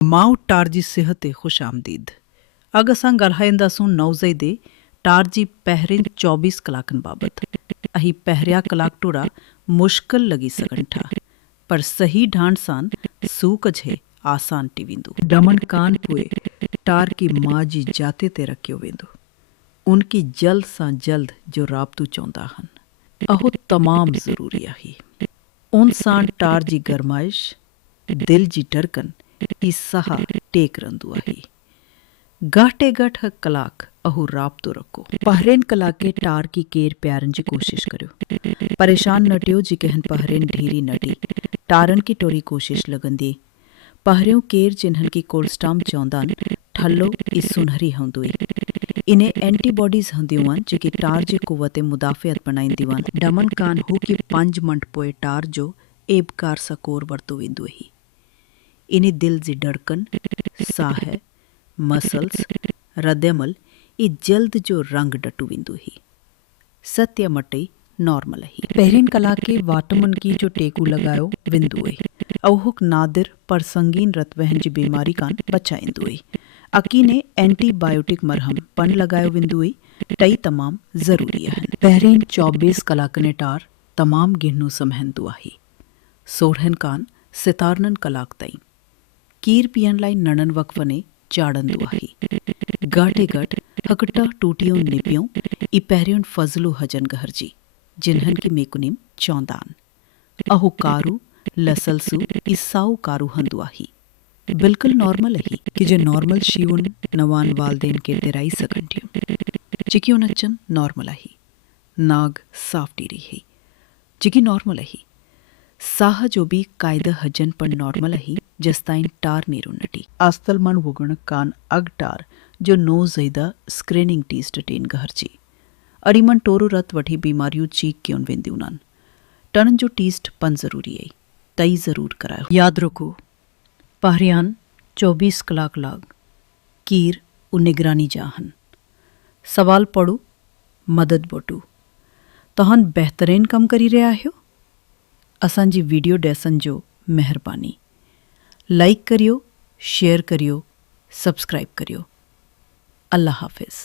Maui टार जी सेहत ते खुश आमदीद। अग असां ॻाल्हाईंदासूं नवज़ई दे टार जी पहिरें 24 कलाकनि बाबति। अही पहिरियां कलाक टोड़ा मुश्किल लॻी सघनि था, पर सही ढाण सां सूक झे आसान थी वेंदो। डमन कान पोइ टार की माउ जी जाते ते रखियो वेंदो। उनकी जल्द सां जल्द जो राब्तो चवंदा आहिनि, अहो तमामु ज़रूरी आहे। उन सां टार जी गरमाइश, दिल जी धड़कन ई साह टेक रहंदो आहे। घाटे घट कलाक अहो राब्तो रखो। पहिरें कलाके टार की केर प्यारनि जी कोशिश करियो। परेशान न टियो जेकॾहिं पहिरें ढेरी नटी टारनि की टोरी कोशिश लॻंदी। पहिरियों केर जिन्हनि की कोल्स्टाम चवंदा आहिनि ठल्लो ई सुनहरी हूंदो। इन एंटीबॉडीज़ हूंदियूं आहिनि जेके टार जे कुवत मुदाफ़ियत बणाईंदियूं आहिनि। डमन कान हू की 5 मिंट पोइ टार जो एबकार सां कोर वरितो वेंदो ही। इन दिल जी धड़कन, साह, मसल्स, रदमल ई जल्द जो रंग डटू वेंदो ही। सत्य मटे नॉर्मल ही। पहिरें कलाके वाटमन की जो टेकू लॻायो वेंदो है, अहुक नादिर पर संगीन रतवहन जी बीमारी कान बचाईंदो है। अकीने एंटीबायोटिक मरहम पण लॻायो वेंदो है, टई तमामु ज़रूरी आहिनि। पहिरें 24 कलाकनि टार तमामु गिनो समहंदो आहे। 16 कान 17 कलाक ताईं कीर पीअण लाइ नड़न वक़्फ़ने चाड़ंदो आहे। घाटे घट हकटा टूटियूं निपियूं ई पहिरियों फज़लू हजन गहरजी, जिन्हनि की मेकुनिम चवंदा आहिनि। अहो कारू लसलसू ई साऊ कारू हंदो आहे। बिल्कुलु नॉर्मल आहे कि जे नॉर्मल शीवन नवान वालदेन के तिराई सघनि थियूं। जेकियूं नचन नॉर्मल आहे। नाग साफ़ ॾीरी है जेकी नॉर्मल आहे। साह जो भी कायदा हजन पर नॉर्मल आहे जस्ताइन टार नीरू नटी। आस्तलमन वुगण कान अग टार जो नो ज़ईदा स्क्रीनिंग टेस्ट टेन गहरजी। अड़ीमन टोरो रत वठी बीमारियूं चीक क्यों वेंदियूं आहिनि। टन जो टेस्ट पन ज़रूरी आहे, तई ज़रूर करायो। याद रखो, पहिरियां 24 कलाक लाग कीर उ निगरानी जा आहिनि। सवाल पढ़ो, मदद वठो। तव्हां बहितरीन कमु करी रहिया आहियो। असांजी वीडियो ॾिसण जो महिरबानी। लाइक करियो, शेयर करियो, सब्सक्राइब करियो। अल्लाह हाफ़िज़।